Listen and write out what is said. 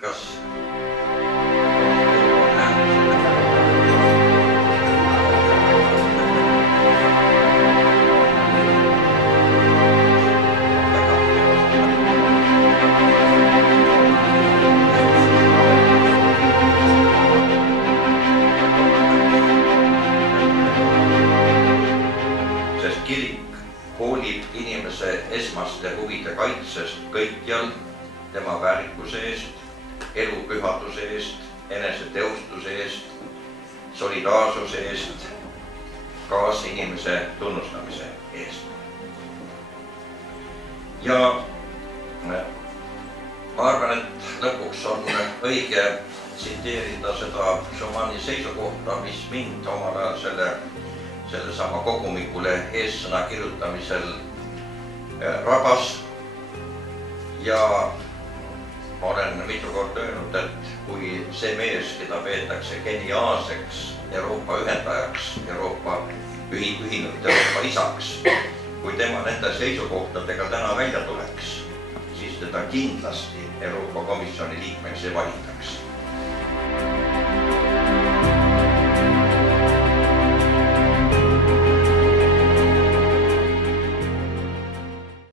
poliitikas. Sest kirik hoolib inimese esmaste huvide kaitsest kõikjal, tema väärikuse eest, elu pühaduse eest, eneseteostuse eest, solidaarsuse eest, kaasinimese tunnustamise eest. Ja ma arvan, et lõpuks on õige tsiteerida seda Schumanni seisukohta, mis mind omal ajal sellesama kogumikule eessõna kirjutamisel rabas. Ja ma olen mitu korda öelnud, et kui see mees, keda peetakse geniaalseks Euroopa ühendajaks, ühinenud Euroopa isaks, kui tema nende seisukohtadega täna välja tuleks, siis teda kindlasti Euroopa Komisjoni liikmeks ei valitaks.